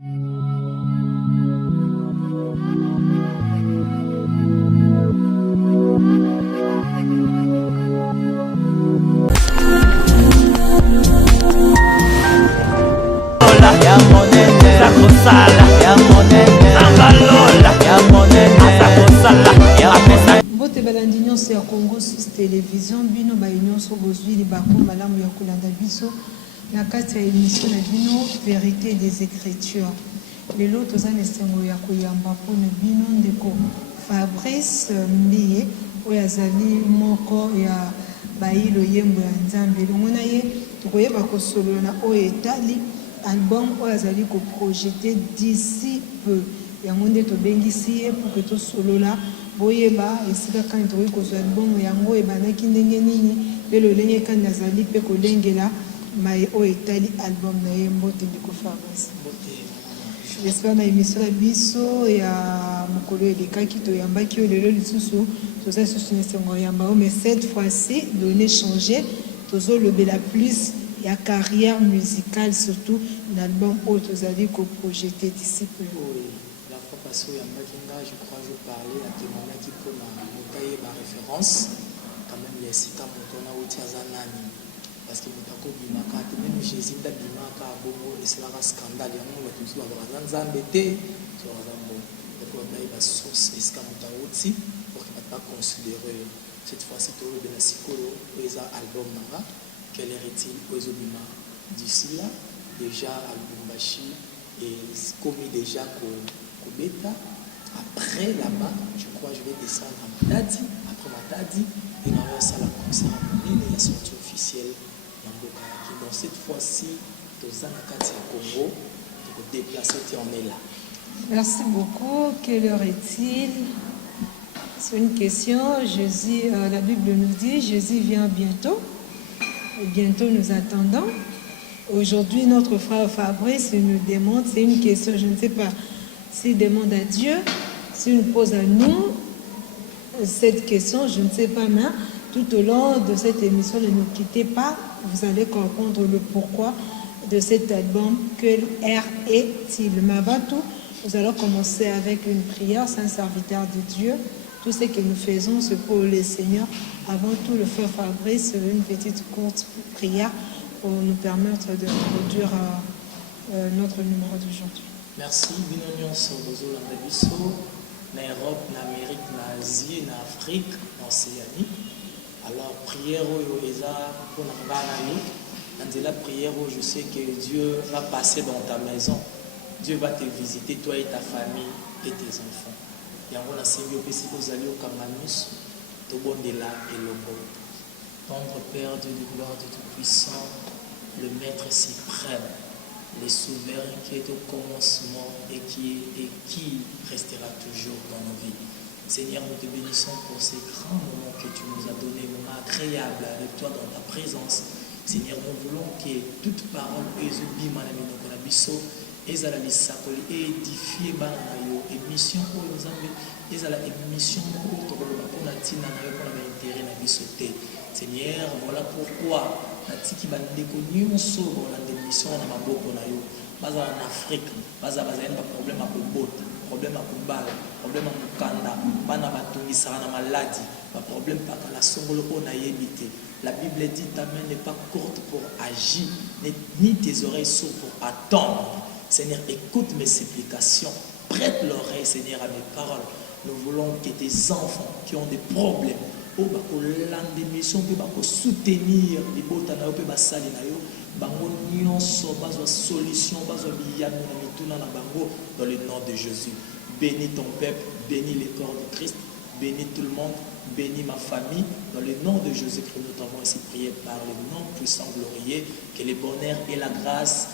Mbote balandi nyonso ya Congo Sous Télévision bino bayonso bozwi libako malamu ya kolanda biso na kati ya émission na bino Vérité des Écritures. Lelo toza na esengo ya koyamba mpona bino ndeko Fabrice Mbiye oyo azali moko ya bayilo yembo ya Nzambe. Longo na ye tokoyeba kosolola na oyo etali album oyo azali koprojete d'ici peu. Yango nde tobengisi ye pour que tosolola boyeba esika kani tokoki kozwa album yango ebandaki ndenge nini mpe lolenge kani azali mpe kolengela maye oyo etali album na ye. Mbote ndeko Fabrice. J'espère na émission na biso ya mokolo elekaki toyambaki oyo lelo lisusu toza lisusu na esengo yamba oyo mais cette fois-ci donné changer tozolobela plus ya carrière musicale surtout na album oyo tozali koprojete d'ici peu. La fois passée yambaki je crois je parlais à témoignaki pour motaye ba référence quand même les sika motona uti azanani parce que mutako bimaka même Jésus ndabimaka bongo esalaka scandale yango bato mosusu bazaka nzambe te so bazambo donc bayi ba source esika mutako uti pour que pas considérer cette fois-ci tolobela sikolo eza album nanga quel est-il ozobima d'ici là déjà album bashi et commis déjà Kobeta. Après là-bas, je crois que je vais descendre à Matadi. Après Matadi, il y a un salle à concert à Mouni, il y a sortie officielle dans Bokayaki. Donc cette fois-ci, dans Zanakati à Congo, pour déplacer, on est là. Merci beaucoup. Quelle heure est-il? C'est une question. Jésus, la Bible nous dit, Jésus vient bientôt. Et bientôt nous attendons. Aujourd'hui, notre frère Fabrice nous demande, c'est une question, je ne sais pas s'il demande à Dieu, s'il nous pose à nous cette question, je ne sais pas, mais tout au long de cette émission, ne nous quittez pas, vous allez comprendre le pourquoi de cet album, quel air est-il. Mais avant tout, nous allons commencer avec une prière, c'est un serviteur de Dieu. Tout ce que nous faisons, c'est pour le Seigneur. Avant tout, le frère Fabrice, une petite courte prière pour nous permettre de produire notre numéro d'aujourd'hui. Merci. Bino nyonso bozolanda biso na Europe, na Amérique, na Asie, na Afrique, na Océanie. Alors prière oyo eza mpona ngai na yo. Na nzela prière oyo je sais que Dieu va passer dans ta maison. Dieu va te visiter, toi et ta famille et tes enfants. Yango na sengi opesi kozali okanga miso tobondela elongo. Tendre Père Dieu de gloire de Tout-Puissant, le Maître suprême, le souverain qui est au commencement et qui restera toujours dans nos vies. Seigneur, nous te bénissons pour ces grands moments que tu nous as donnés, moments agréables avec toi dans ta présence. Seigneur, nous voulons que toute parole ezala lisakoli édifier bana na yo émission oyo nzambe ezala émission moko tokoloba mpona ntina na yo mpona baintere na biso te. Seigneur, voilà pourquoi natiki bandeko nyonso bolanda émission na maboko na yo bazala na Afrique bazali na problème ya kobota, problème ya kobala, problème ya mokanda, bana batungisaka na maladi, ba problème paka la songolo oyo nayebi te. La Bible dit ta main n'est pas courte pour agir, ni tes oreilles sourdes pour attendre. Seigneur, écoute mes supplications, prête l'oreille, Seigneur, à mes paroles. Nous voulons que tes enfants qui ont des problèmes, l'émission peut soutenir les botana peut basali na yo bango nyonso bazwa solution bazwa biyano na mituna na bango dans le nom de Jésus. Bénis ton peuple, bénis les corps de Christ, bénis tout le monde, bénis ma famille dans le nom de Jésus-Christ. Nous t'avons ainsi prié par le nom puissant glorieux, que le bonheur et la grâce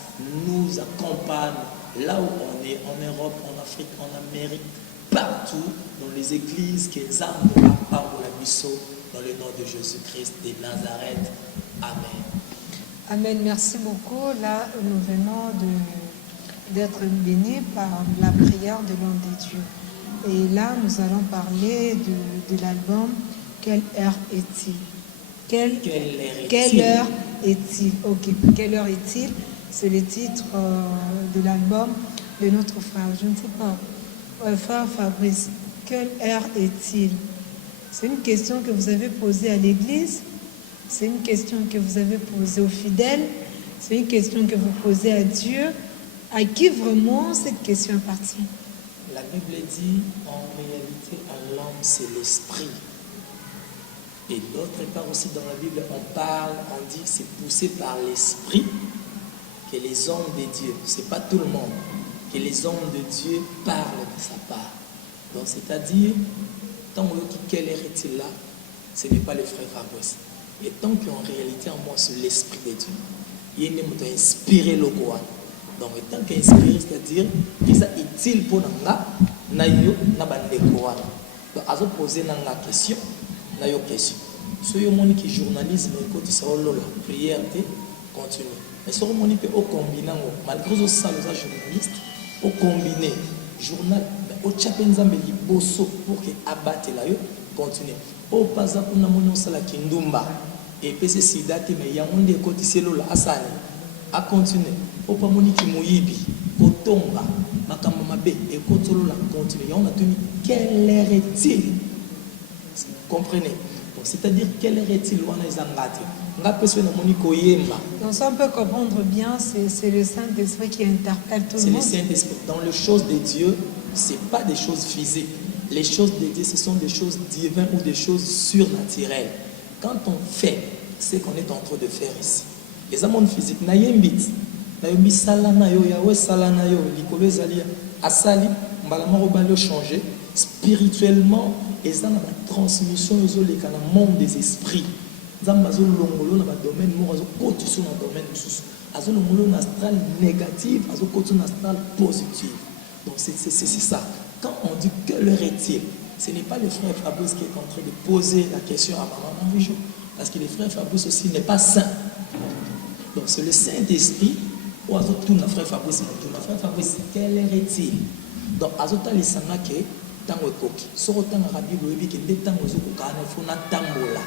nous accompagnent là où on est, en Europe, en Afrique, en Amérique, partout dans les églises qui examinent la parole de la mission dans le nom de Jésus-Christ de Nazareth. Amen. Amen. Merci beaucoup. Là, nous venons d'être bénis par la prière de l'homme de Dieu. Et là, nous allons parler de l'album Quelle heure est-il? Quelle heure est-il? Ok. Quelle heure est-il? C'est le titre de l'album de notre frère, je ne sais pas, frère Fabrice, quelle heure est-il? C'est une question que vous avez posée à l'église, c'est une question que vous avez posée aux fidèles, c'est une question que vous posez à Dieu. À qui vraiment cette question appartient? La Bible dit, en réalité, à l'homme, c'est l'esprit. Et d'autre part aussi dans la Bible, on dit que c'est poussé par l'esprit que les hommes de Dieu, c'est pas tout le monde, que les hommes de Dieu parlent de sa part. Donc c'est-à-dire, tant que quelle est-il là, ce n'est pas le frère Fabrice. Et tant qu'en réalité, en moi, c'est l'esprit de Dieu. Il y a une inspiré le quoi. Donc, tant qu'inspiré, c'est-à-dire, il est utile pour nous, nayo na bande quoi. Donc, à poser une question, nayo question. Si vous avez qui journalisme, côté ça, la prière, continue. Mais si vous avez au combiné, malgré que ça, les journalistes, au combiné, journal, au tchapenzambe liboso pour que abatte la yo, continue. Au pas à kuna monyo sala kindumba. Et puis c'est si date, mais il y a un des côtés c'est là, à continuer. Au pas moni qui mouyibi, au tomba, makamba mabe, et kotolo la continue. On a tenu, quelle heure est-il? Comprenez? Donc, c'est-à-dire, quelle heure est-il? On a zangati. Donc ça on peut comprendre bien, c'est le Saint-Esprit qui interpelle tout le monde. C'est le Saint-Esprit. Dans les choses de Dieu, ce n'est pas des choses physiques. Les choses de Dieu, ce sont des choses divines ou des choses surnaturelles. Quand on fait ce qu'on est en train de faire ici, les amants physiques, nayomi salana yo yawe salana yo likolo ezali asali mbalama robalo changer spirituellement et ça na transmission ezoleka na monde des esprits. Nzambe azolongolo na ba domaine moko azokotisa na domaine mosusu azolongolo na astral négative azokotisa na astral positive. Donc c'est ça. Quand on dit que l'heure est-il, ce n'est pas le frère Fabrice qui est en train de poser la question à Maman Marie-Jo, parce que le frère Fabrice aussi n'est pas saint. Donc c'est le Saint-Esprit où tout le frère Fabrice le frère Fabrice, quelle heure est-il? Donc azota les sanga que tango ekoki soko tanga la Bible oyebi ke nde tango ezokokana il faut na tambola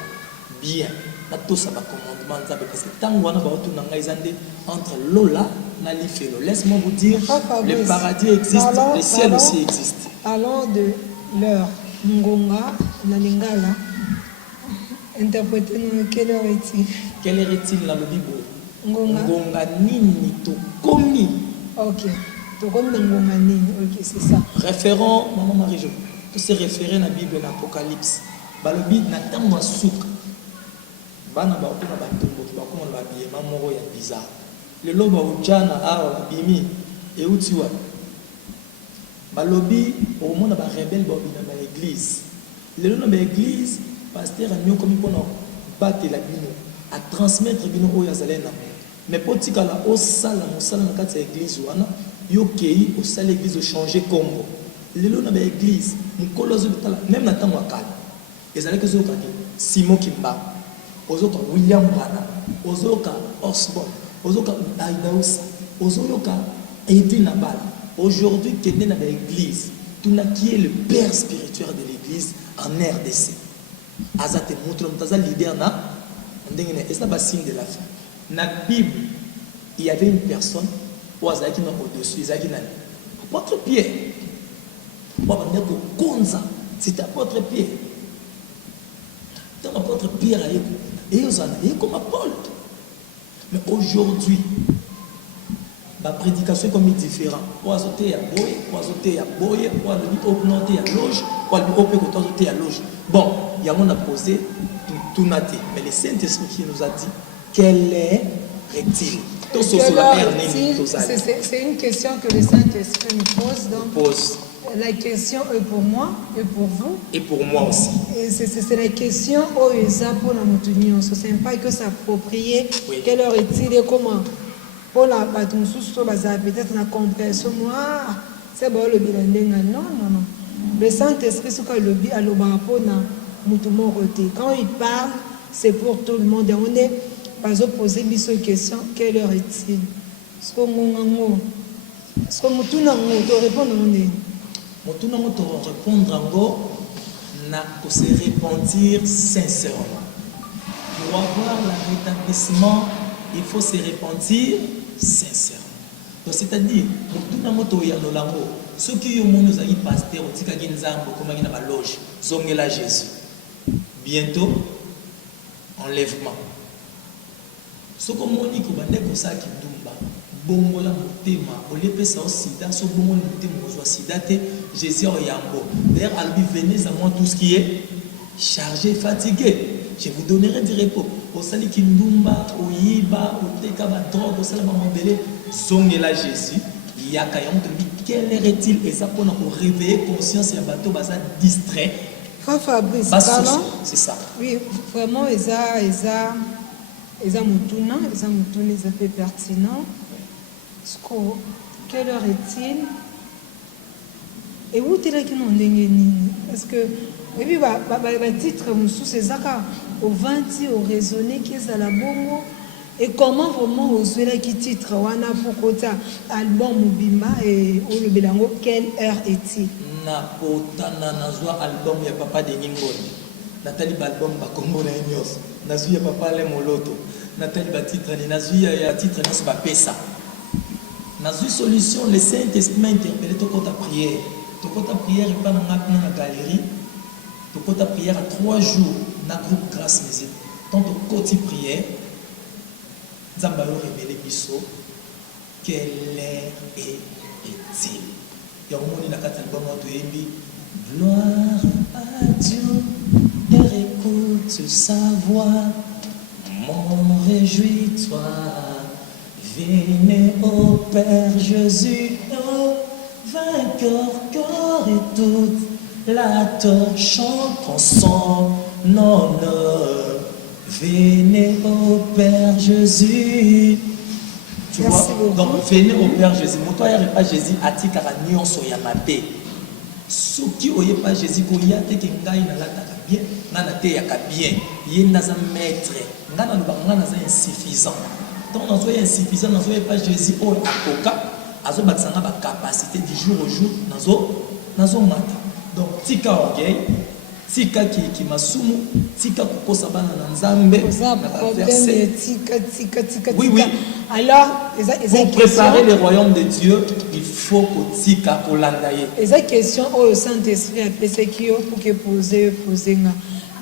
bien na tosa ba commandement nzambe parce que tango wana ba otu nanga ezande entre lola na lifelo. Laisse-moi vous dire, le paradis existe, le ciel aussi existe. Parlons de l'heure. Ngonga na lingala. Interprétez-nous, quelle heure est-il? Quelle heure est-il dans le Bible? Ngonga nini to komi. Ok. To komi ngonga nini. Ok, c'est ça. Référent, Maman Marie-Jo. Tout se référer à la Bible et l'Apocalypse. Balobi na tango suka. Bana ba okuna ba ntombo ba komona ba biema moko ya bizarre. Le loba ujana awa bimi et utiwa. Balobi au monde ba rebelle ba bina ba église. Le loba ba église pasteur a mieux comme pour battre la bino à transmettre bino o yazalena. Mais potika la o sala musala na kati ya église wana yo kei au sala église au changer combo. Le loba ba église mukolo zo bitala même na tango akala. Ezalaki zo kaki Simon Kimba. Ozoka William Branham, Ozoka Osborne, Ozoka Aïdaoussa, Ozoka Edwin Nabal. Aujourd'hui, qui est dans l'église, tout qui est le père spirituel de l'église en RDC. Azate Moutoum, Taza leader na, et ça va signe de la fin. Dans la Bible, il y avait une personne, Oazaki na au-dessus, Izaki na apôtre Pierre. Ouabaneko Konza, c'était apôtre Pierre. Dans l'apôtre Pierre, et ils ont comme Paul. Mais aujourd'hui, la prédication est comme différente. Ou azoter à boye, ou azoter à boye, ou azoter à loge, ou azoter à loge. Bon, il y a on a posé tout naté. Mais le Saint-Esprit qui nous a dit, quelle est est-il? C'est une question que le Saint-Esprit nous pose. Donc, la question est pour moi et pour vous. Et pour moi aussi. C'est la question où ils ont pour la montagne. Ce n'est pas que s'approprier. Oui. Quelle heure est-il et comment? Pour la bâton sous peut-être la compréhension. Moi, c'est bon le bilan. Non, non, non. Le Saint-Esprit, c'est quand le bilan a le rapport dans mon côté. Quand il parle, c'est pour tout le monde. On est pas opposé à une question. Quelle heure est-il? Ce qu'on a tout répondre. Moutuna moto répondre encore n'a que se repentir sincèrement. Pour avoir le rétablissement, il faut se repentir sincèrement. Donc c'est-à-dire, tout le monde est dans l'ango. Ceux qui ont mon aïe pasteur, on dit qu'il y a une zambo, comme il y a une loge, zongela Jésus. Bientôt, enlèvement. Ce qu'on m'a dit, c'est que ça qui dumba, bongola mutema, au lieu de ça sida, ce bongola mutema, soit sida, Jésus au yambo. D'ailleurs, albi venez à moi tout ce qui est chargé, fatigué. Je vous donnerai du repos. Au sali qui dumba, au yiba, au teka ba drogue, au sali maman belé, zongela Jésus. Il y a quand même quelle heure est-il et ça pour réveiller conscience et un bateau basa distrait. Fabrice, pardon. C'est ça. Oui, vraiment, ils ont fait pertinent. Quelle heure est-il? Et où est-il qu'il n'en est parce que, et puis, le titre, c'est ça, au 20, au raisonné, qui est à la bongo. Et comment vraiment oser là qui titre wana pokota album Mubimba et au le belango quelle heure est-il? Na potana na zwa album ya papa de Ningoni. Nathalie album ba Kombo na Nyos. Na zwa ya papa le Moloto. Nathalie ba titre ni na zwa ya titre na ba pesa. Na zwa solution le Saint-Esprit interpellé to kota prière. To kota prière pas na galerie. To kota prière à 3 jours na groupe grâce les tant to koti prière. Zambalo révélé biso quelle heure est-il? Il y a un moment où il a gloire à Dieu et écoute sa voix, mon réjouis-toi, venez au Père Jésus, oh, vainqueur, corps et toute la terre chante en son honneur. Venez au Père Jésus. Tu vois, donc venez au Père Jésus. Moi, il n'y a pas Jésus, atika la nuit soya maté. Ce qui oye pas Jésus, ko ya te kengai na lata ka bien, na na te ya ka bien. Yé na za maître, na na ba na za insuffisant. Donc on soit insuffisant, on soit pas Jésus au akoka, azo batsanga ba capacité du jour au jour, nazo mata. Donc tika orgueil. Tika qui masumu, tika kukosa bana na nzambe, oui, oui. Alors, pour préparer le royaume de Dieu, il faut que tika kolandaye. Et cette question au Saint-Esprit a fait qui pour que poser.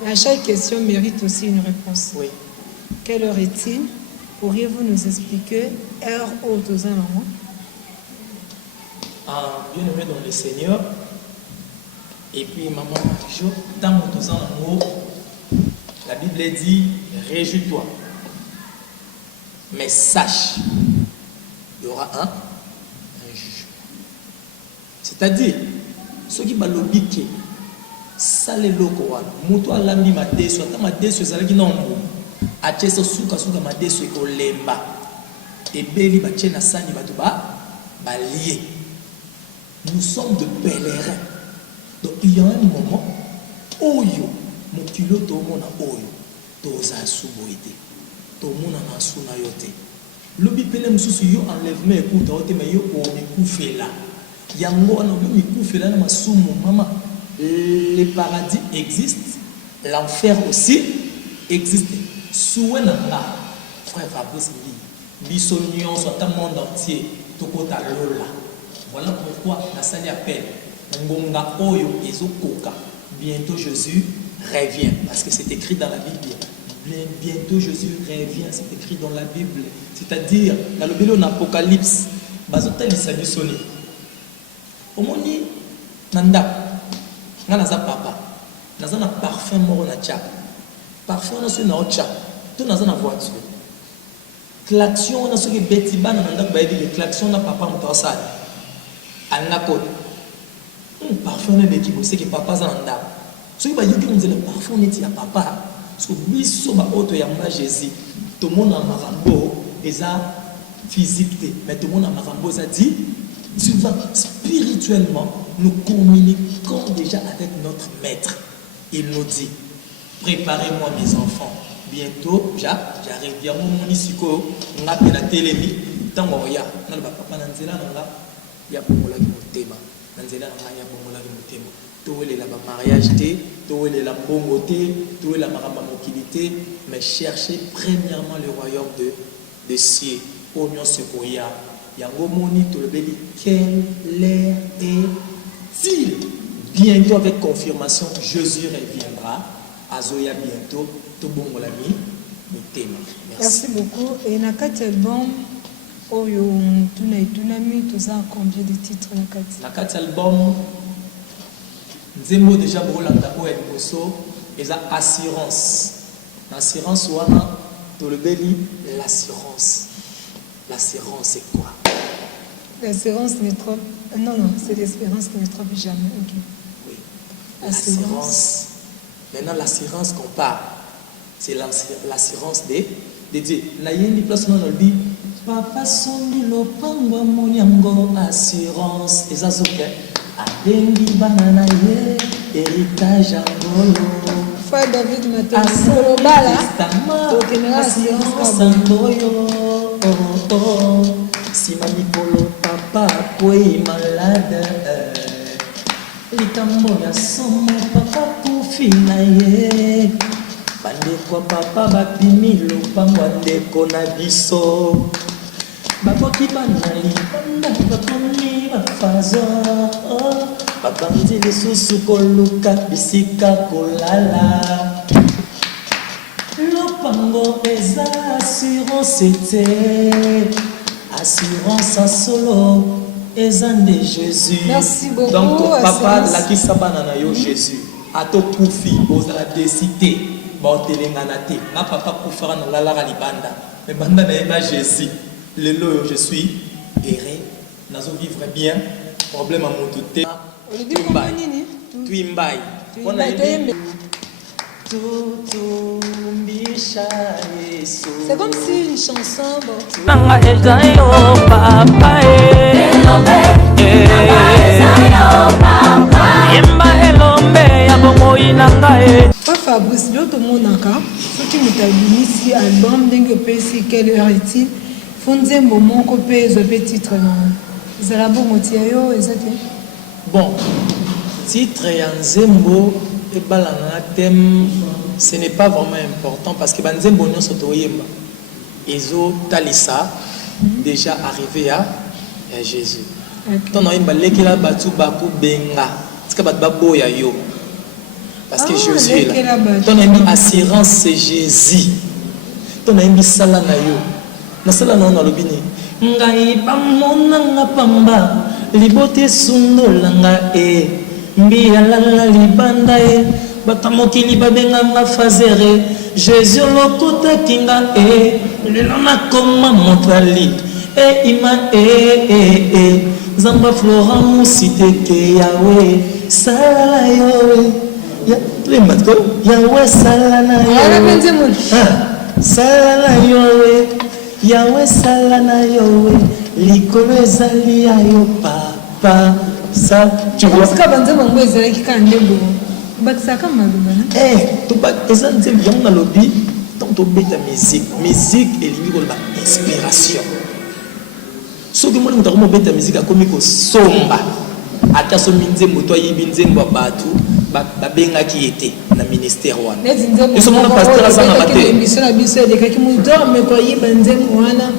Mais à chaque question mérite aussi une réponse. Oui. Quelle heure est-il? Pourriez-vous nous expliquer heure haute aux alentours? Bien aimé dans le Seigneur. Et puis, maman, toujours, dans mon temps en haut, la Bible dit, réjouis-toi. Mais sache, il y aura un jugement. C'est-à-dire, ceux qui ont l'obéi, ça les locaux, moto a l'ami ma déçu, ma déçu, ça qui n'ont pas. A tché so souka ma déçu ko lemba. Et beli ba tché na sani ba lié. Nous sommes de pèlerins. Donc il y a un moment où mon kilo to mona oyo to za suboité to mona na suna yote lobi pele mususu yo enlèvement écoute ote mais yo o mikufela yango na lobi mikufela na masumu mama le paradis existe l'enfer aussi existe souwe na nga frère Fabrice biso nyonso ta monde entier to kota lola voilà pourquoi la salle appelle Ngonga oyo ezokoka. Bientôt Jésus revient. Parce que c'est écrit dans la Bible. Bientôt Jésus revient. C'est écrit dans la Bible. C'est-à-dire, dans le Bible, en Apocalypse, bazotel isani soni. Omoni, nanda, naza papa. Naza na parfum moro na tchap. Parfum na so na tchap. Tout naza na voiture. Klaxon na so ke betiba na nanda ba di klaxon na papa mutosala. Anako. Parfum n'est l'équipe, c'est que papa zanda. Ce qui va dire que nous le parfum n'est pas papa. Parce que biso ba auto ya mba Jésus. Tout le monde a marambo et ça physique. Mais tout le monde a marambo ça dit tu vas spirituellement nous communiquons déjà avec notre maître. Il nous dit préparez-moi mes enfants. Bientôt j'arrive bien mon monisiko on appelle la télémi tant ya na ba papa na nzela na ya bomola ki motema. Tout est la mariage, tout est la bongoté, tout est la maramamokilité, mais cherchez premièrement le royaume de cieux. Oignon sequoia, Yango moni tolobeli quelle heure est-il? Bientôt avec confirmation, Jésus reviendra. Azoya bientôt, tout bon l'ami, mitema. Merci beaucoup. Et na quatre albums, oyo tunami toza combien de titres na quatre? Na quatre albums, nzembo déjà bolanda o elboso, eza assurance. L'assurance wana tolobeli l'assurance. L'assurance c'est quoi? L'assurance ne trompe. Non, c'est l'espérance qui ne trompe jamais. Ok. Oui. L'assurance. Maintenant, l'assurance qu'on parle, c'est l'assurance de Dieu. Nayendi place non olbi. Papa sondi lopango monyango assurance. Ezazoke. Abengi banana ye héritage angolo. Frère David Mateo. Bala. Assurance angoyo. Si manipolo papa koi malade. Likambo ya somo papa kufina ye. Bande kwa papa babimi lopango ndeko na biso. Bakoki banali banda bakomi bafazo. Babandi lisusu koluka bisika kolala. Lopango eza assurance ete. Assurance à solo. De Jésus. Merci beaucoup. Donc papa la qui sabana yo Jésus. Ato kufi ozala décidé ba telenganate. Na papa kufara na la libanda. Mais banda na Jésus. Lelo je suis guéri. Nazo vivre bien. Problème à mon tout. Twimbai. On a c'est comme si une chanson. Pas Fabrice, l'autre monaka, ce qui nous a dit ici, album, d'un que quelle heure est-il? Fondé moment que pèse le titre. C'est la bonne moitié, bon, titre et un zembo. Et balana thème, ce n'est pas vraiment important parce que banzembo nyo sotoyemba ezo talisa déjà arrivé à Jésus. Ton no imba lekela batu baku benga tika bat baboya yo parce que Jésus est là. Ton ami assurance c'est Jésus. Ton ami sala na yo na sala na na lobini ngai pamona nga pamba libote sundola nga Mbia lala libanda e batamoki libabenga nga fazere Jésus lokuta kinga e lelona koma montali e ima Zamba Flora musite ke Yahweh sala yo ya lematko Yahweh sala na yo sala yo Yahweh sala na yo likolo ezali yo papa. Ça, tu vois. Parce que quand on voit ça, qui quand même bon, ça comme malheureux. Eh, tu vas, ils ont dit bien dans le lobby, tant tu bête musique et limite la inspiration. Ce que moi nous avons bête musique à comme que somba, à ta somme nzembo toi yibinzembo batu, babenga qui était na ministère wana. Ils sont mon pasteur à ça na matin. Émission la biso de quelqu'un qui me quoi yibinzembo wana.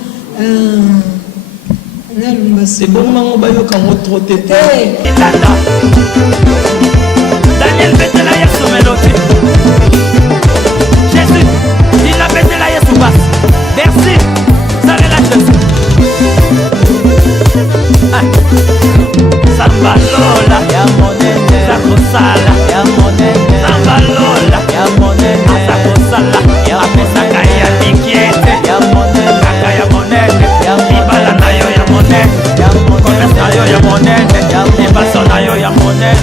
C'est bon, on va y aller trop tête. Daniel Betela Yesu Mélodie. Jésus, il a Betela Yesu Bass. Merci, ça relâche. Samba Lola, ya monene. Sako Sala, ya monene. Samba Lola, ya monene. Sako Sala, ya pesaka ya dikiete, ya monene. Kaka ya monene, ya ibala na yo ya monene. Ya monene na yo ya monene. Ya ibaso na yo ya monene.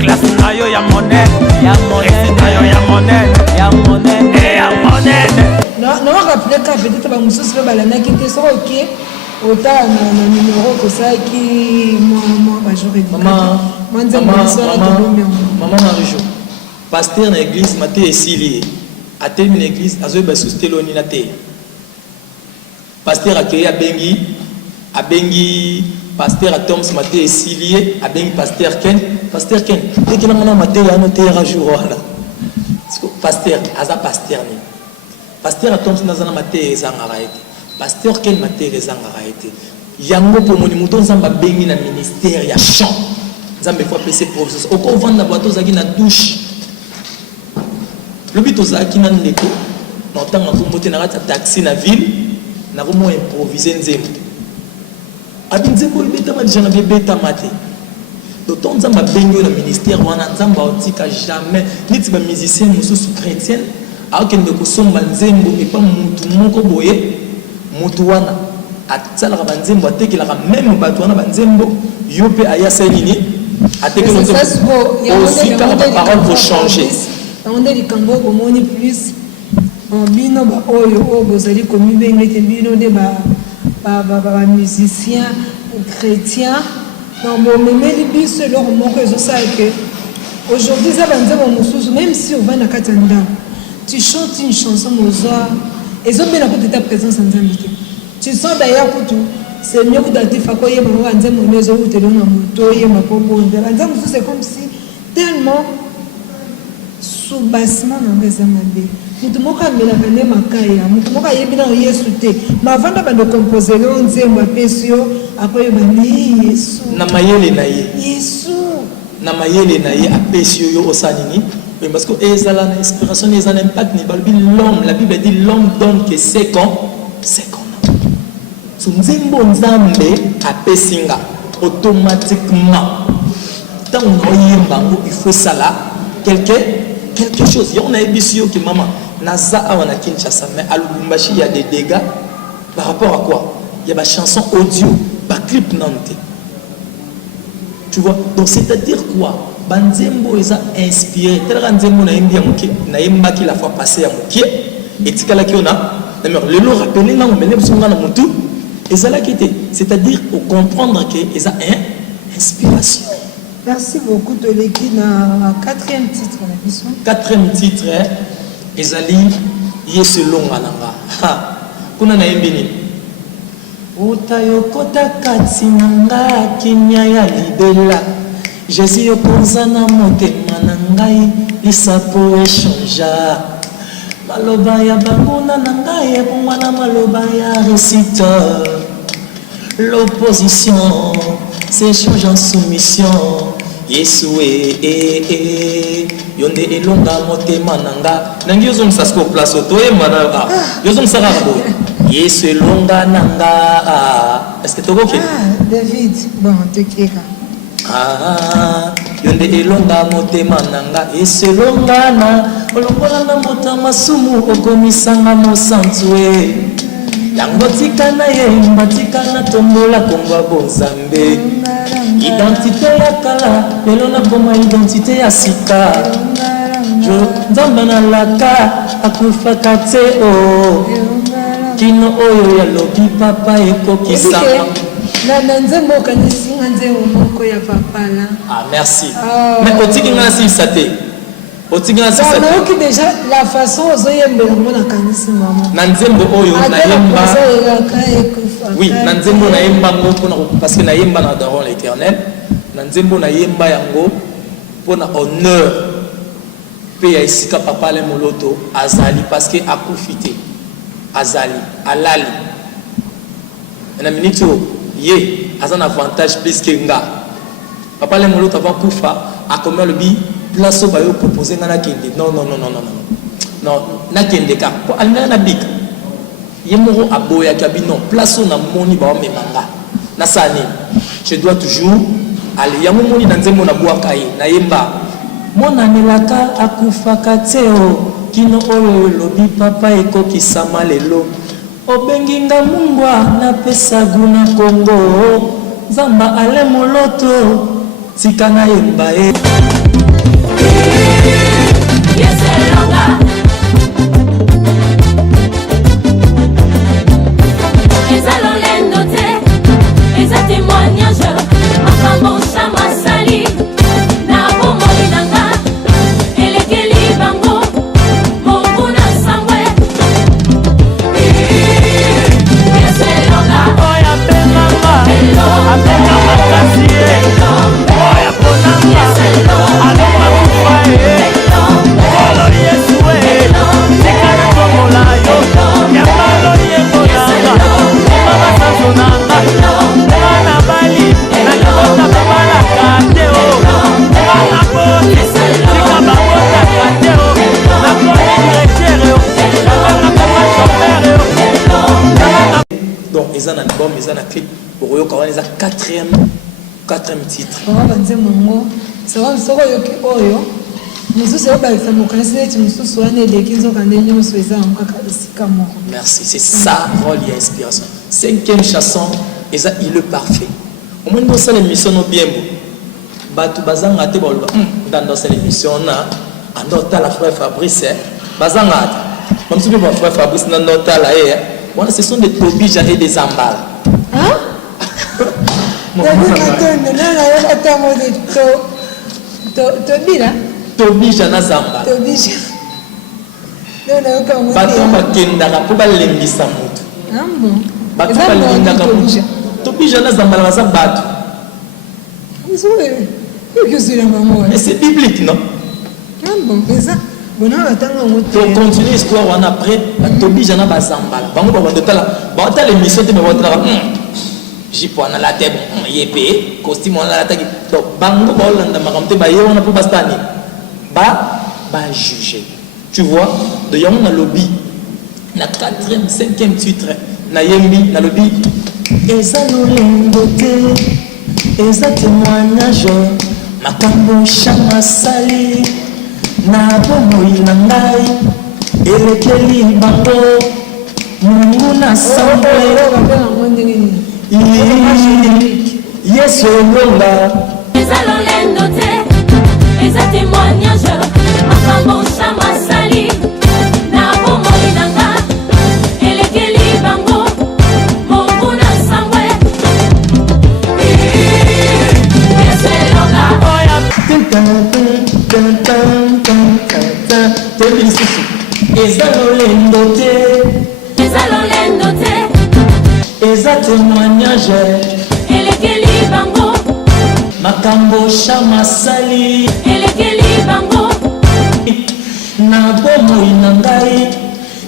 Classe na yo ya monene. Ya monene na yo ya monene. Ya monene, ya monene. Non, rappelez qu'à peut-être ba mususu ba balana qui était so OK. Autant na numéro que ça qui moi j'aurais dit. Maman Marie-Jo. Pasteur na église maté esili. A terminé l'église azo ba susteloni na te. Pasteur accueilli a bengi pasteur à Toms maté esili a bengi pasteur Ken dès que na maté ya no te jour wala. Pasteur aza pasteur ni. Pasteur à Toms na zana maté ezanga raite. pasteur quel mater ezangaka ete yango pomoni moto nzamba bengi na ministère ya chant nzambe fois PC professeur oko vendre bato zaki na douche lobi tozaki na ndeko na tanga kombote na kata taxi na ville na komo improviser nzembo abi nzembo libeta ma jana bebeta mate d'autant nzamba bengi na ministère wana nzamba otika jamais niti ba musicien mususu chrétien akende kosomba nzembo et pas mutu moko boye mutu wana atsala ka nzembo atekelaka même bato wana banzembo yo pe aya sainini atekelo nzembo aussi car la parole peut changer on dit likambo komoni plus bino ba oyo o bozali komi bengete bino de ba musicien chrétien non bon memeli biso leur moko ezo ça que aujourd'hui ça va nzembo mususu même si on va na katanda tu chantes une chanson moza et zo bena ko ta présence en nzambe. Tu sens d'ailleurs que c'est mieux que d'aller faire quoi, c'est comme si tellement sous-bassement dans les amabés. Nous devons ramener la vanille makaya, nous devons ramener bien rien sauter. Mais avant de composer, on dit moi pesio après bani Yesu. Namayele naye. Yesu. Namayele naye a pesio yo osanini. Parce que ezala inspiration, ezala impact ni balbi l'homme. La Bible dit l'homme donne que 5 ans. Nzembo nzambe apesinga automatiquement tant on il faut ça là quelque chose on a ébissio que maman naza awana Kinshasa mais à Lubumbashi il y a des dégâts par rapport à quoi il y a des chansons audio pas clip nanté tu vois donc c'est-à-dire quoi banzembo eza inspiré tel nzembo na yembi ya moké na yemba ki la fois passée ya moké et tikala ki on a le lot rappelé na on mele songa na mutu. Et ça là qui était, c'est-à-dire pour comprendre que ça a inspiration. Merci beaucoup de l'équipe na 4e titre la mission. 4e titre ezali Yesu longa nanga. Ha. Kuna na yembini. Utayokota kati nanga kinya ya libela. Jésus yokonza na motema nangai lisapo échangea. Maloba ya banguna nangai ekongwana maloba ya réciteur. L'opposition s'échange en soumission. Yesue yonde elonga motema nanga nangi yozom sasko place otoye mana yozom sarara boy Yesu elonga nanga est-ce que tu vois David bon te kira yonde elonga motema nanga Yesu elonga na olongola na motama sumu okomisanga mosantue yango tika na yemba tika na tombola kongwa bonzambe identité ya kala lelo na koma identité ya sika nzamba na laka akufaka te o kino oyo ya lobi papa ekokisama na nzembo kanisinga nzembo moko ya papa là merci mais otiki nga silisa te donc déjà la façon ozoyembela mona kanisi mama na nzembo oyo na yemba oui na nzembo na yemba ngo parce que na yemba na adorons l'Éternel na nzembo na yemba yango pona honneur pe ya isika papa le moloto azali parce que akufite azali alali na minito ye azan avantage plus que nga papa le moloto va kufa akomela le bi place au bayo proposer ngana kende non na kende ka po alina na bika yemoro aboya kabi non place na moni ba memanga na sani je dois toujours aller ya moni na nzembo na boaka ye na yemba mona nelaka akufaka teo kino oyo lobi papa ekokisama lelo obenginga mungwa na pesa guna kongo zamba ale moloto tika na yemba e Yes, Oroyo Kawaneza quatrième titre. Oh, banze mongo. Ça va soko yoki oyo. Mususu yo ba examen kanisi ti mususu wana elekinzo kande nyonso eza nkaka esika moko. Merci, c'est ça rôle et inspiration. Cinquième chanson, eza il est parfait. Au moins dans cette émission no bien beau. Batu bazanga te bolba. Dans cette émission na andota la frère Fabrice, bazanga. Même si le frère Fabrice n'andota la voilà, ce sont des tobiges et des ambales. Hein? Tobija na zamba. Tobija. Bato bakendaka po balembisa moto. Ambo. Bato balembaka moto. Tobija na zamba baza bato. Mais c'est biblique, non? Ambo, ça. Bon, on attend on continue l'histoire on après tobija na bazamba. Bango ba bandotala l'émission te ba bandotala. Jipo na la tête yépé costume na la tête. Donc bango ba olanda makamte ba yona po bastani. Ba juger. Tu vois, de yamon na lobby na 4e, 5e titre na yembi na lobby eza lolengote eza témoignage makambo chama sali na bomoi na ngai elekeli bango mungu na sambe yesu longa eza lolengote eza témoignage makambo chama sali na bomoi na ngai elekeli bango mungu na sambe yesu longa eza lolendo te eza témoignage elekeli bango makambo chama sali elekeli bango na bomoi na ngai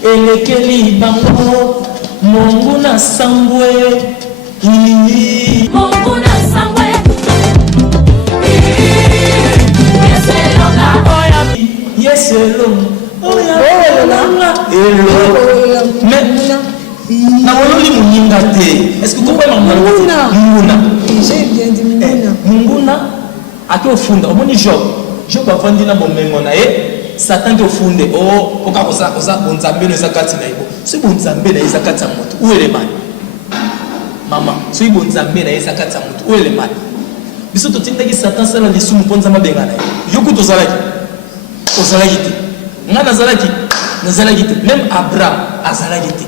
elekeli bango mungu na sambwe mungu na sambwe yesu elonga yesu elonga mais na wololi muninga te est-ce que tu comprends munguna ake ofunda omoni job avandi na bomengo na ye satan te ofunde oka koza bonzambe no eza kati na yebo soki bonzambe na ye eza kati ya moto uelemani mama soki bonzambe na ye eza kati ya moto uelemani biso totindaki satan sala lisumu mpo nzambe abenga na ye yo kuta ozalaki te nga nazalaki te même abraham azalaki te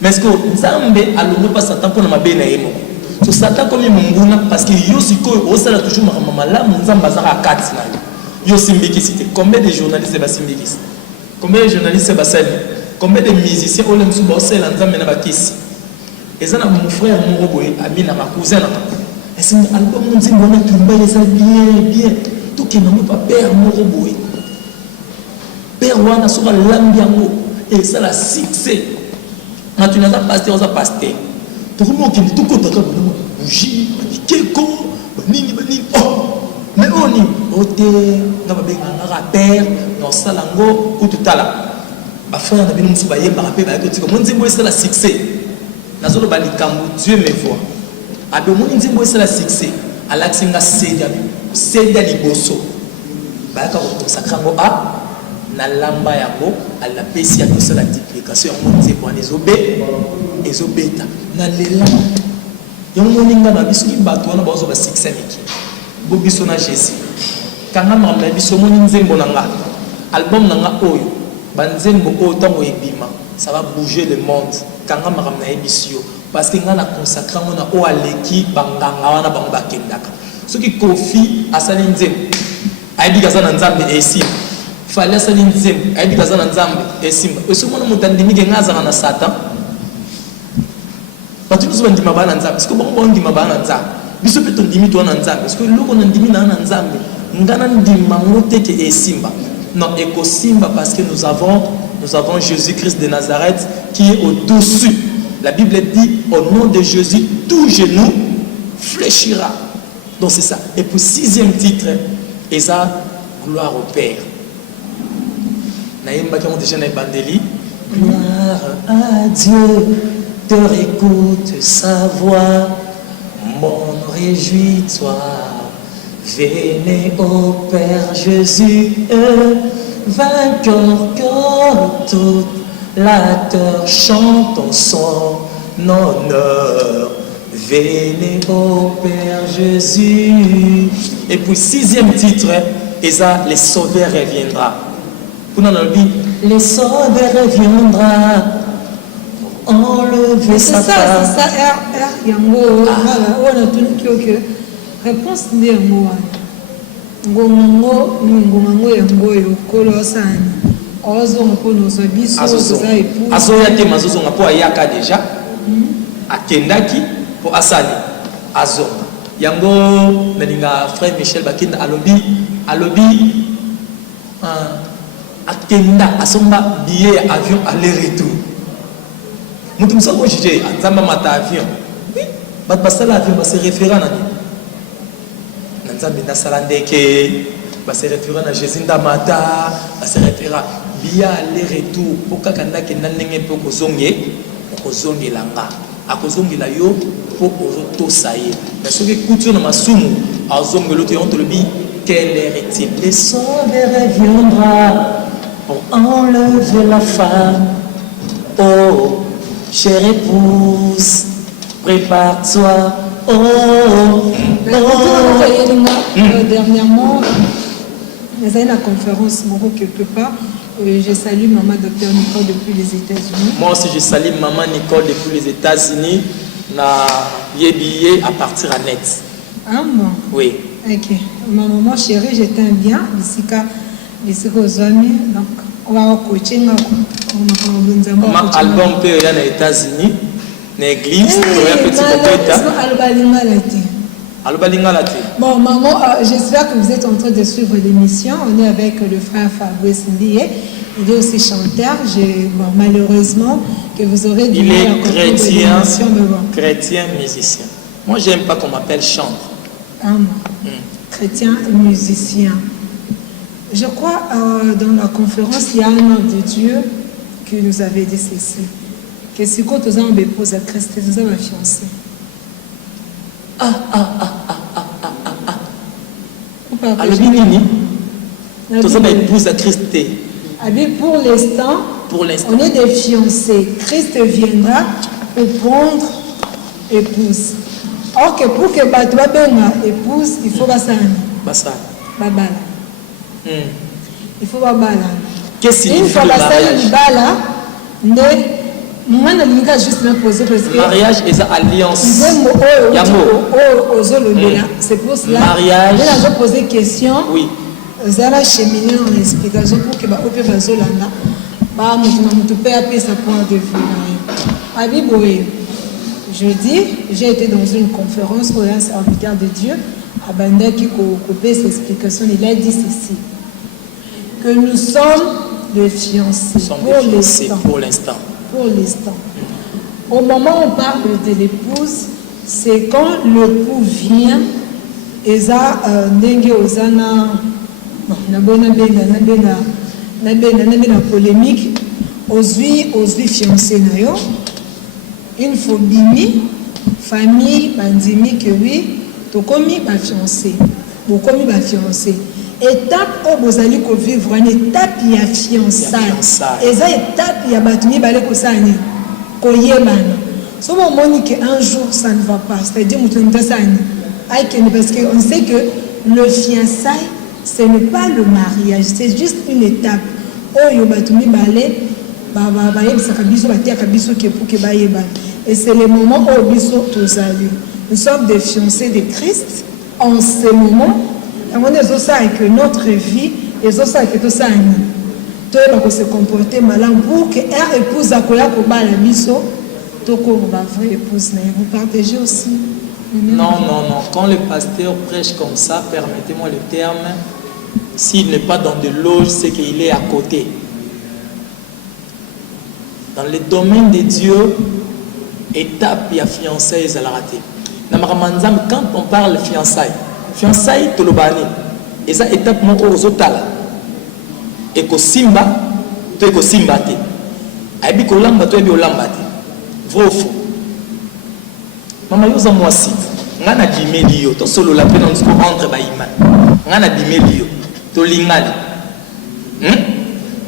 mais est-ce que nzambe alongo pa satan mpona mabe na ye moko so satan komi monguna parce que yo sikoyo osala toujours makambo malamu nzambe azaka kati na yo yo simbikisi te combien de journalistes basimbikisi combien de journalistes basali combien de musiciens oyo mosusu baosala nzambe na bakisi eza na mon frère moko boye abi na cousin na mako esinga album nzimbo wana tumba eza bien tokenda mo pa père moko boye père wana soka lambi yango esala succès na tunaza pasteur oza pasteur tokomi okende tokotaka banamo bougie banikeko banini mais oni ote nga babenganga père na osala yango kutu tala bafrère na bino mosusu bayembaka mpe bayekotika mo nzembo esala succès nazoloba likambo dieu me voi abe omoni nzembo esala succès alakisi nga sedi ya liboso bayaka kokonsakre yango na lamba yango alapesi ya kosala duplication yango nzembo wana ezobeta na lela yango moninga na biso ki bato wana baozo basuccès miki bo biso na jésus kanga makambo na biso omoni nzembo na nga album na nga oyo banzembo oyo ntango ebima ça va bouger le monde kanga makambo na ye biso yo parce que nga na consacre ngo na oyo aleki banganga wana bango bakendaka soki kofi asali nzembo ayebika aza na nzambe esimba fali asali nzembo ayebika aza na nzambe esimba osomona moto andimike nga azaka na satan bato nyonso bandima baa na nzambe sikoy bango bandima baa na nzambe biso mpe tondimi toa na nzambe sikoy eloko na ndimi na na nzambe nga na ndima ngo teke esimba non ekosimba parce que nous avons Jésus-Christ de Nazareth qui est au-dessus. La Bible dit au nom de Jésus tout genou fléchira. Donc c'est ça. Et pour 6e titre, et ça, gloire au Père. Naïm Bakamo déjà na bandeli. Gloire à Dieu, te écoute sa voix. Mon réjouis-toi, venez au Père Jésus, vainqueur que toute la terre chante en son honneur. Venez au Père Jésus. Et puis 6e titre, Esa, les sauveurs reviendra. Pour nous, les sauveurs reviendra. Enlever sa C'est ça, yango, on a tenu que réponse de yango, ngongo yango yokolo sani, ozo mpo nos abiso oza époux. Azo ya te mazozo ngapo ayaka déjà, akendaki po asali, azo. Yango nalinga frère Michel Bakinda alobi akenda asomba billet avion aller-retour. Nous sommes tous jugés, Nzamba mata avion. Oui, mais parce que l'avion va se référer à Nani. Nzamba na salandeke, va se référer à Jésus Ndamata, va se référer à Bia aller-retour. Pourquoi kanda ke nanenge po kozonge langa. A kozonge la yo po ozoto saye. Mais ce que couture na masumu, a zonge l'autre on te le dit, quelle est-il? Les sauveurs reviendra pour enlever la femme. Oh, chère épouse, prépare-toi. Oh, dernièrement, nous avons une conférence quelque part. Je salue maman Dr Nicole depuis les États-Unis. Moi aussi, je salue maman Nicole depuis les États-Unis. Na billet à partir à net. Ah bon? Oui. Ok. Ma maman chérie, je t'aime bien. Ici aux amis. Donc, on va coacher. Maman album peut aller aux États-Unis. L'église, bon, maman, j'espère que vous êtes en train de suivre l'émission. On est avec le frère Fabrice Ndié. Il est aussi chanteur. Bon, malheureusement, que vous aurez du il mal est à chrétien, bon. chrétien musicien. Moi, j'aime pas qu'on m'appelle chanteur. Ah, chrétien et musicien. Je crois dans la conférence, il y a un homme de Dieu qui nous avait dit ceci. Que si quand nous avons épousé à Christ, nous avons fiancé. Alors, Binini, nous avons épousé à Christ. Pour l'instant, on est des fiancés. Christ viendra pour prendre épouse. Or que pour que tu aies épouse, il faut babala. Il faut babala. Qu'est-ce qu'il signifie le mariage? Mariage est une alliance. C'est pour cela mariage. Je vais poser question. Oui. Zara cheminer en explication pour que baope bazolanda ba mutu pe apé sa point de vue. Abiboye. Jeudi, j'ai été dans une conférence pour un serviteur de Dieu à Banda qui coupait ses explications. Il a dit ceci, que nous sommes des fiancés pour l'instant. Pour l'instant. Au moment où on parle de l'épouse, c'est quand l'époux vient et ça n'engue osana na polémique ozui fiancé na yo une phobie famille bandimi que oui to komi ba fiancé bo komi ba fiancé étape au bozali ko vivre une étape ya fiançailles eza étape ya batumi balé ko sani ko yebana so bon monique un jour ça ne va pas c'est-à-dire mutu ndasani parce qu'on sait que le fiançailles ce n'est pas le mariage, c'est juste une étape. Et c'est le moment où nous sommes des fiancés de Christ. En ce moment, que notre vie et se comporter malin pour que un épouse a la vraie épouse. Vous partagez aussi. Non. Quand le pasteur prêche comme ça, permettez-moi le terme, s'il n'est pas dans de loge, c'est qu'il est à côté. Dans le domaine de Dieu, étape et fiançailles à la rater. Quand on parle de fiançailles, tout le bani, et ça étape mon ozotala. Et que simba, tu es que simba te. Aibi ko lamba, tu es bi olamba te. Vrai ou faux? Maman, yo za moi si. ngana bimeli yo to solo la pe dans discours entre ba iman ngana bimeli yo to lingani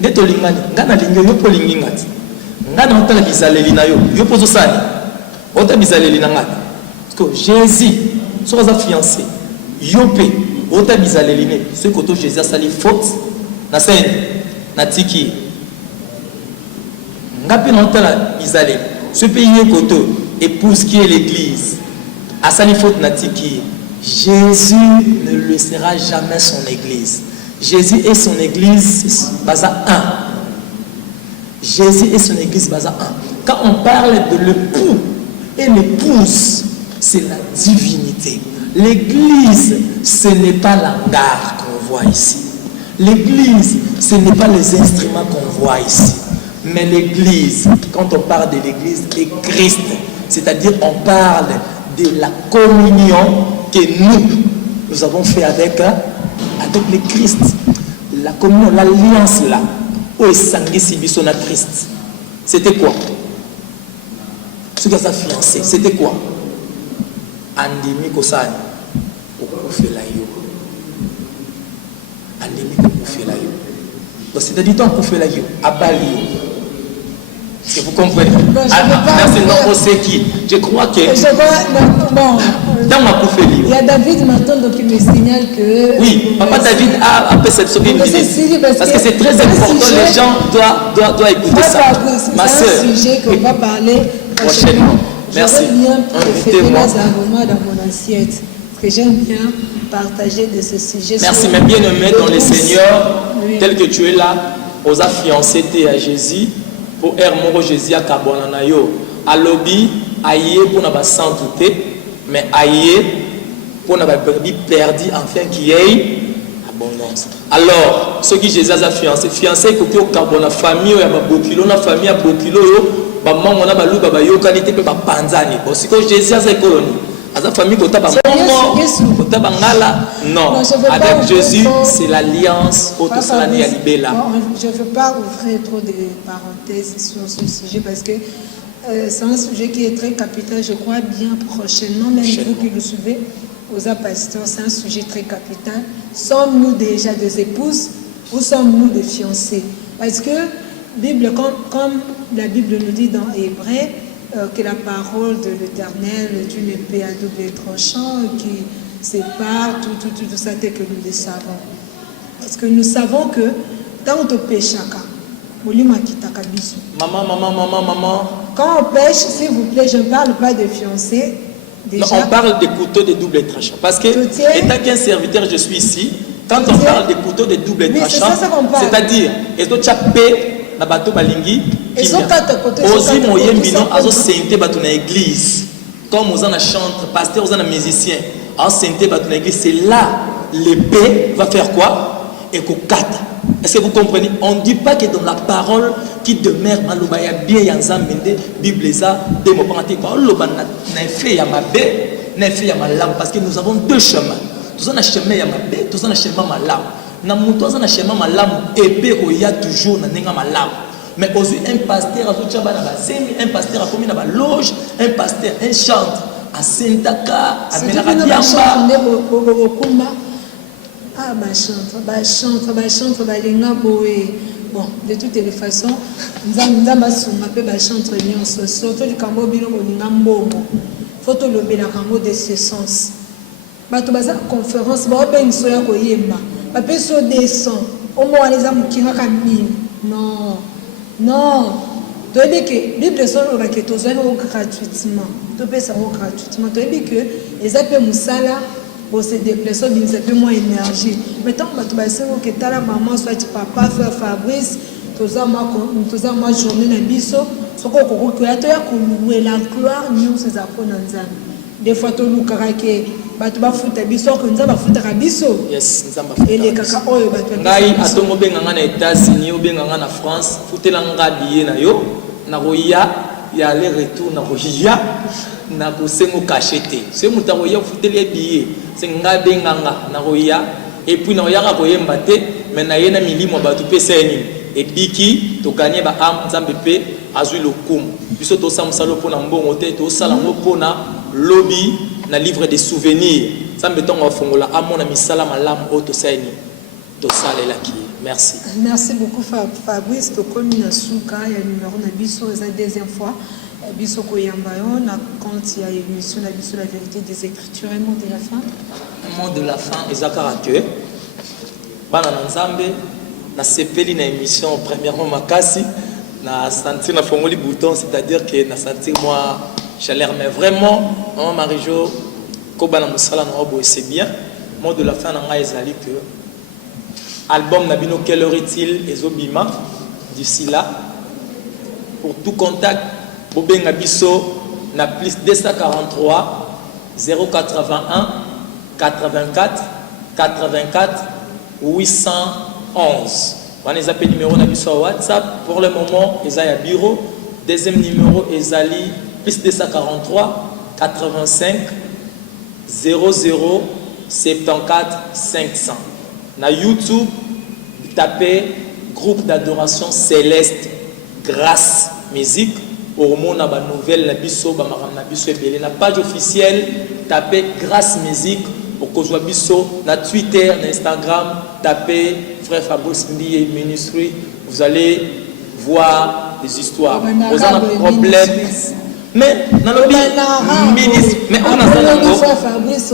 de to lingani ngana lingo yo po lingi ngati ngana otala bizaleli na yo pozo sani ota bizaleli na ngati parce que Jésus soit sa fiancé yo pe ota bizaleli ne ce que to Jésus a sali faute na scène na tiki ngapi na otala bizaleli ce pays koto épouse qui est l'église à sali faute na tiki Jésus ne laissera jamais son église. Jésus et son église basa un. Jésus et son église basa un. Quand on parle de l'époux et l'épouse, c'est la divinité. L'église, ce n'est pas l'hangar qu'on voit ici. L'église, ce n'est pas les instruments qu'on voit ici. Mais l'église, quand on parle de l'église, c'est Christ. C'est-à-dire on parle de la communion que nous avons fait avec le Christ. La communion, l'alliance là, où est sangué si bisona Christ. C'était quoi? Ce que ça fiancé, c'était quoi? Andimi kosani, okufela yo. Andimi okufela yo. Donc c'est-à-dire tant okufela yo, abali yo. Est-ce que vous comprenez? Merci, non, c'est qui? Je crois que. Il y a David maintenant qui me signale que. Oui, papa David a perception d'une idée. Parce que c'est très important, les gens doivent écouter ça. Ma soeur. C'est un sujet qu'on va parler prochainement. Merci. J'aimerais bien préférer les arômes dans mon assiette. Parce que j'aime bien partager de ce sujet. Merci, mais bien aimé dans le Seigneur, tel que tu es là, aux fiancés à Jésus. Pour Hermoro Jésus à Kabonana yo à lobby aïe pour n'a pas sans douter mais aïe pour n'a pas perdu enfin qui est abondance. Alors ceux qui Jésus a fiancé côté au Kabona famille ya ba bokilo na famille ya bokilo yo ba maman na ba lu ba yo qualité pe ba panzani parce que Jésus a sa colonie à sa famille côté ba maman côté ba ngala non avec Jésus c'est l'alliance auto salani ya libela. Je ne veux pas ouvrir trop de parenthèses sur ce sujet parce que c'est un sujet qui est très capital, je crois bien prochainement, même vous qui le suivez, aux pasteurs, c'est un sujet très capital. Sommes-nous déjà des épouses ou sommes-nous des fiancés? Parce que Bible, comme la Bible nous dit dans Hébreu, que la parole de l'Éternel est une épée à double tranchant qui sépare tout ça tel que nous le savons. Parce que nous savons que dans on pêche maman. Quand on pêche, s'il vous plaît, je ne parle pas de fiancés. Déjà, non, on parle des couteaux de double tranchant. Parce que, étant qu'un serviteur, je suis ici. Quand on parle des couteaux de double tranchant, c'est-à-dire, est-ce que tu as payé na bateau balingi qui aussi moyen bino azo sente bateau na église comme aux en chantre pasteur aux en musicien en sente bateau na église c'est là l'épée va faire quoi et kokata. Est-ce que vous comprenez? On ne dit pas que dans la parole qui demeure malobaya bien yanzamende bible ça démo pratique loba na fait ya mabe na fait ya malam parce que nous avons deux chemins. Tous en a chemin ya mabe, tous en a chemin malam. Na muto za na chemin malam épée oya toujours na nenga malam. Mais aujourd'hui un pasteur azotia bana bazemi, un pasteur a commis na ba loge, un pasteur un chante à Sentaka, à Menaradiamba. Ah, bah chante, balinga boé. Bon, de toutes les façons, nous avons chantre surtout du Cambo bino bolinga mbongo. Photo le bela Cambo de ce sens. Bato baza conférence ba ben soya ko yemba. Ba peso descend. Au moins les amis qui ngaka mine. Non. Tu dis que Bible solo ba que tozana gratuitement. Tu peux ça gratuitement. Tu dis que les appels musala pour se déplacer, ils ont moins d'énergie. Maintenant, tu vas essayer que ta maman soit papa, frère Fabrice, tous en ma journée dans biso, ce qu'on a louer la gloire, nous ces apôtres. Des fois, tu nous caraqué, tu vas foutre biso, que nous allons foutre à biso. Yes, nous allons foutre. Et les cacao, Ngai, à ton moment, en États-Unis, ou bien en France, foutre l'anga billet na yo, na roya, il y a les retours na roya. Na kosengo cacheté c'est mutaroya fouter les billets c'est ngabe nganga na roya et puis na roya ka koyemba te mais na yena milimo ba tu pesa nini et biki to gagner ba am nzambe pe azui lokumu biso to samsalo pona mbongo te to sala ngo pona lobby na livre des souvenirs. Ça me tombe au fond là. À mon ami Salam Alam Auto Saini. Merci. Merci beaucoup Fabrice. Tokomi na suka ya numéro na biso za deuxième fois. Biso koyambayo na quand il y a émission na biso la vérité des écritures et mot de la fin. Un mot de la fin ezakara que bana nzambe na sepeli na émission premièrement makasi na sentir na fongoli bouton, c'est-à-dire que na sentir moi chaleur, mais vraiment maman Marie-Jo ko bana musala na obo c'est bien. Mot de la fin na nga ezali que album Nabino, quelle heure est-il? Ezobima, d'ici là. Pour tout contact, Bobenga Bisso, na plus 243 081 84 84 811. On les appelle numéro na Bisso WhatsApp. Pour le moment, ils ont bureau. Deuxième numéro, Ezali, plus 243 85 00 74 500. Na YouTube, tapez groupe d'adoration céleste grâce musique au monde na ba nouvelle na biso ba maram na biso ebele na page officielle tapez grâce musique au kozwa biso na Twitter na Instagram tapez frère Fabrice Mbiye Ministry, vous allez voir des histoires. Vous avez un problème mais dans le ministre mais on a ça Fabrice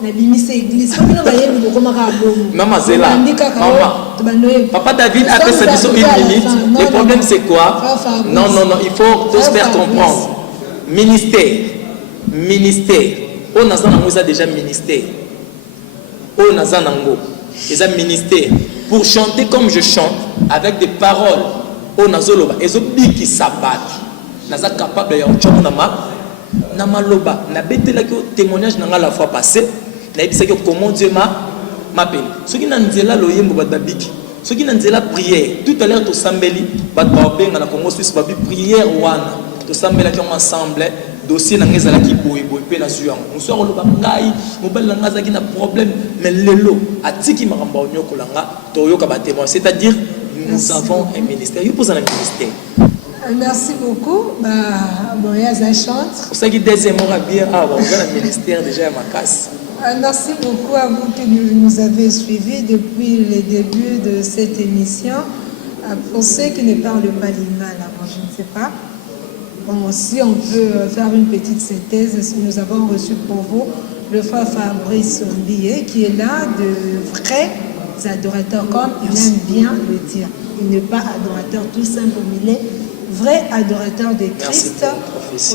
na bimisa église comme na bayembi bokomaka abomo maman Zela maman papa David a fait sa mission une minute. Le problème c'est quoi? Non il faut tous faire comprendre. Ministère on a ça nango déjà ministère on a ça nango eza ministère pour chanter comme je chante avec des paroles on a zoloba ezobiki sabaki naza capable ya uchamo na maloba na betela ko témoignage na la fois passée na ebisa que comment Dieu m'appelle ce qui na nzela loyembo badabiki ce qui na nzela prière tout à l'heure to sambeli ba benga na Congo Suisse ba prière wana to sambela ki ensemble dossier na ngezala ki boy pe na suyango muso lo ba ngai mobile na ngaza ki na problème mais lelo atiki maramba onyoko langa to yoka ba témoin, c'est-à-dire nous avons un ministère il pose un ministère. Merci beaucoup. Bon, il y a un chante. Pour ça qui deuxième mot à bien, on a un ministère déjà à ma casse. Merci beaucoup à vous qui nous avez suivis depuis le début de cette émission. Pour ceux qui ne parlent pas lingala, je ne sais pas. Bon, si on peut faire une petite synthèse, nous avons reçu pour vous le frère Fabrice Mbiye qui est là de vrais adorateurs, comme il aime bien le dire. Il n'est pas adorateur tout simple, mais il est vrai adorateur de Christ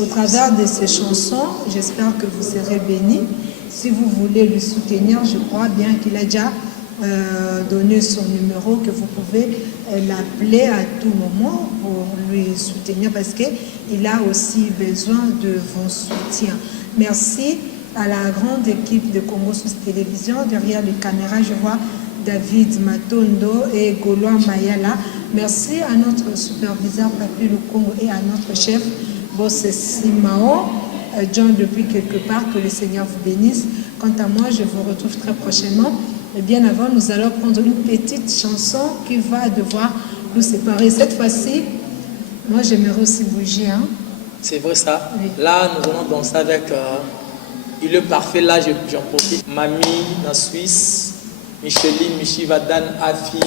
au travers de ses chansons. J'espère que vous serez bénis. Si vous voulez le soutenir, je crois bien qu'il a déjà donné son numéro, que vous pouvez l'appeler à tout moment pour lui soutenir parce qu'il a aussi besoin de vos soutiens. Merci à la grande équipe de Congo Suisse Télévision. Derrière les caméras, je vois David Matondo et Goloa Mayala. Merci à notre superviseur Papi Lukongo et à notre chef Bosse Simao. John, depuis quelque part, que le Seigneur vous bénisse. Quant à moi, je vous retrouve très prochainement. Et bien avant, nous allons prendre une petite chanson qui va devoir nous séparer. Cette fois-ci, moi j'aimerais aussi bouger. Hein? C'est vrai ça. Oui. Là, nous allons danser avec Il est parfait. Là, j'en profite. Mamie, en Suisse. Micheline, Michivadan, Afi,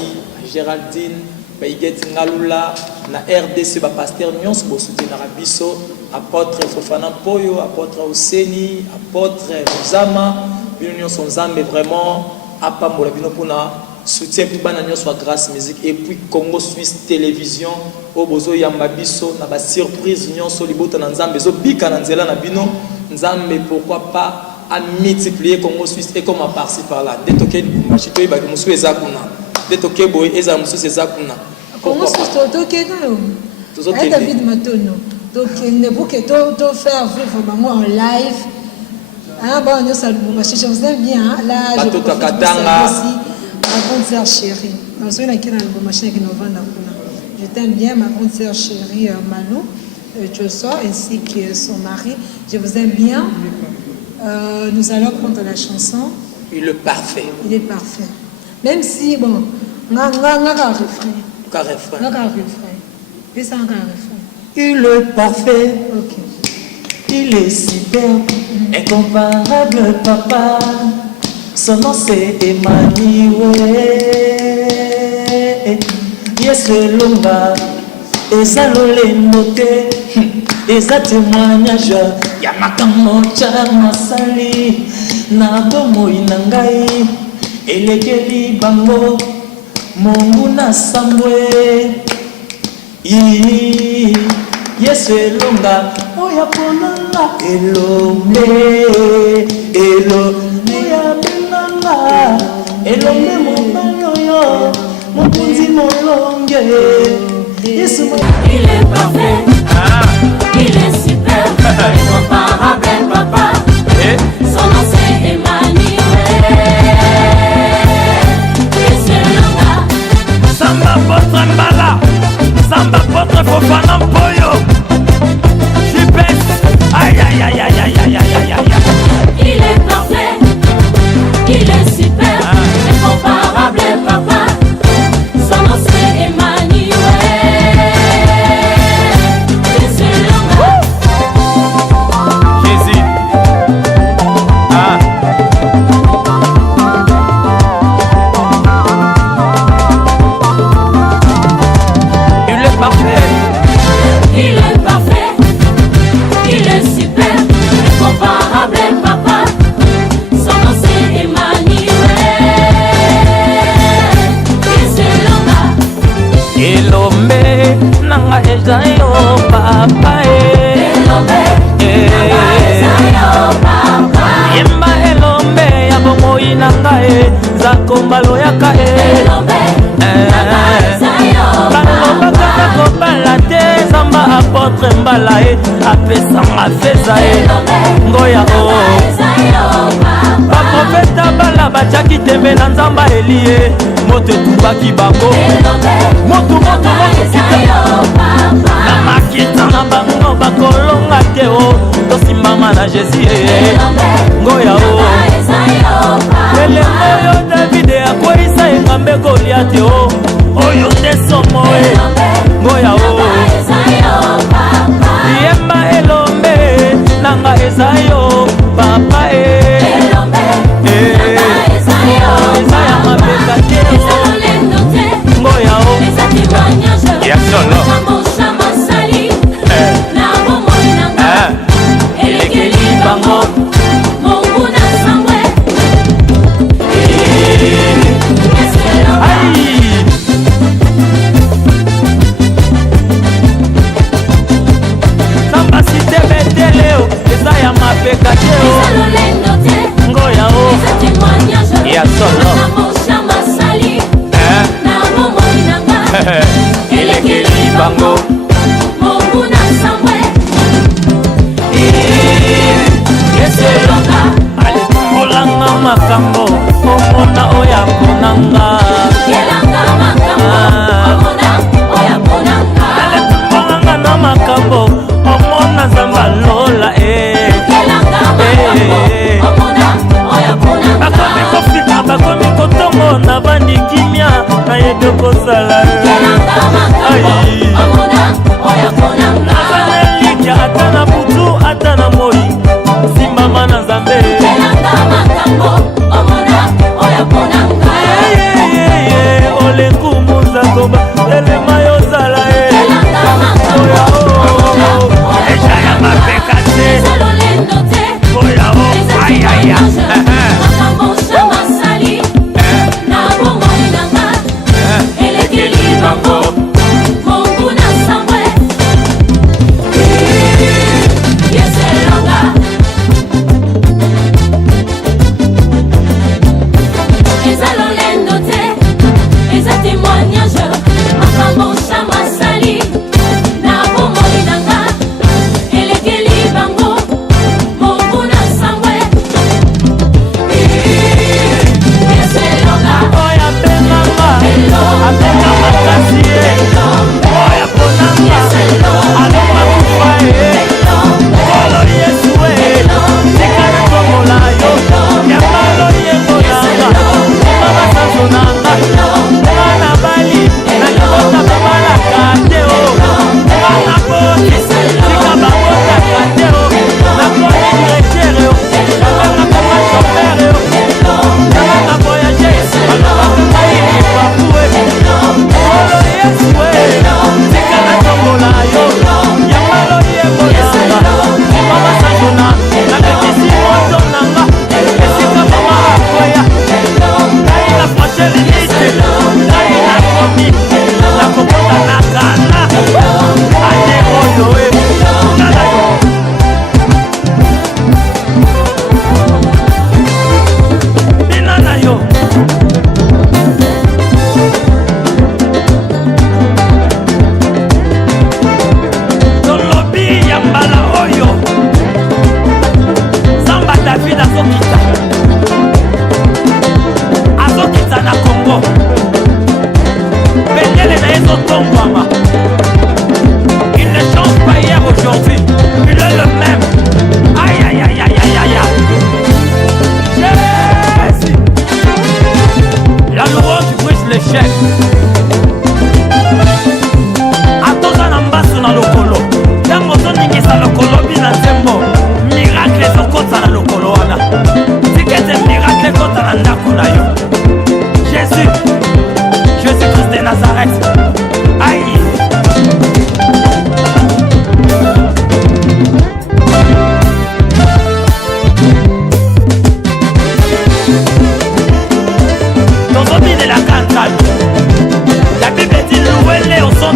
Géraldine, Baïget Ngalula, na RDC, pasteur Nyons, pour soutenir Arabiso, apôtre Fofana Poyo, apôtre Oseni, apôtre Zama, Nyons sont Zambe vraiment, Apamola Binopuna, soutien pour Bananion soit grâce musique, et puis Congo Suisse Télévision, Obozo Yambabiso, na ba surprise Nyons Solibota Nzambe, Zo Bika Nanzela Nabino, Nzambe, pourquoi pas à multiplier Congo Suisse et comme à par-ci par-là. Dès que machito iba que musu ezakuna. Dès que boy eza musu ezakuna. Congo Suisse toke non. David Matono. Donc ne pour que to faire vivre maman en live. Ah bon, nous saluons ma chérie, vous aime bien là je peux aussi ma grande sœur chérie. Nous sommes là qui dans le machin qui nous vend là. Je t'aime bien ma grande sœur chérie Malou Josso ainsi que son mari. Je vous aime bien. Nous allons prendre la chanson. Il est parfait. Il est parfait. Même si, bon, on a un refrain. Un refrain. On a un refrain. Puis ça, on a un refrain. Il est parfait. Ok. Il est super. Incomparable papa, son nom c'est Emmanuel. Yesu elonga, eza lolendo te, eza témoignage ya makambo tya masali na bomoi na ngai elekeli bango Mungu na sambwe. Yesu elonga oya ponanga elombe elombe ya benanga elombe mobaloyo mokunzi molonge. Yesu il est parfait, il est super, incomparable papa, son nom c'est Emmanuel. Yesu elonga Samba potre mbala, samba potre fofana mpoyo. Jupes, aïe aïe aïe aïe aïe aïe aïe aïe aïe. il est parfait, il est super, incomparable papa, son nom c'est Emmanuel. Yesu elonga Jésus. Il est parfait. il est parfait, il est super, incomparable papa, son nom c'est Emmanuel. Yesu elonga Elombe nanga eza yo papa elombe eza yo papa, yemba elombe ya bomoi nanga nzako loyaka elombe eza yo balobaka nakobala te nzamba apotre mbala apesanga feza ngoya o eza yo papa, baprofeta bala batiaki tembe na nzamba elie moto etumbaki bango moto na makita na bango bakolonga te o tosimbama na Jésus ngoya o elengo oyo Davide akweyisa engambe Goliate o oyo nde somo ngoya o yemba elombe nanga eza yo papa eza ya mapeka te ngoya o ya solo elekeli bango samba site beteleo eza ya mapeka te ngoya o ya solo elekeli bango alekolanga makambo omona oya ponanga alekolanga na makambo omona nzamba lola bakomi kofika bakomi kotongo na bandi kimia nayebi kozala naza na elikya ata na butu ata na moi simbama na nzambe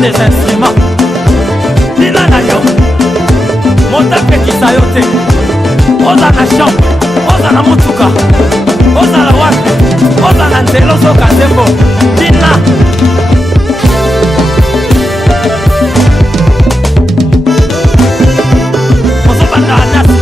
des instruments bina na yo moto apekisa yo te oza na chambre oza na mutuka ozala wapi oza na nzela ozoka nzembo bina ozobanda anasi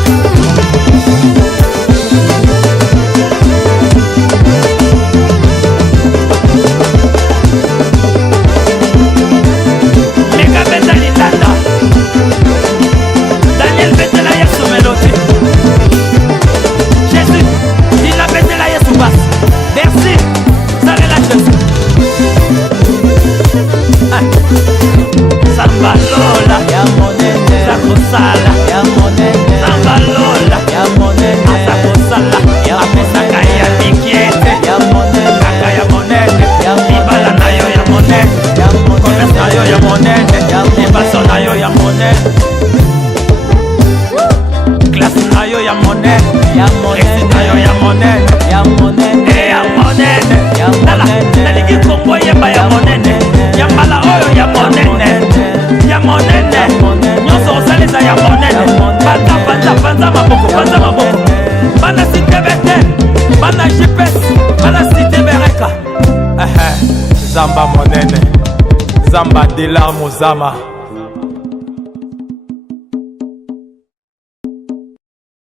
Zamba monene, Zamba Dela Mozama.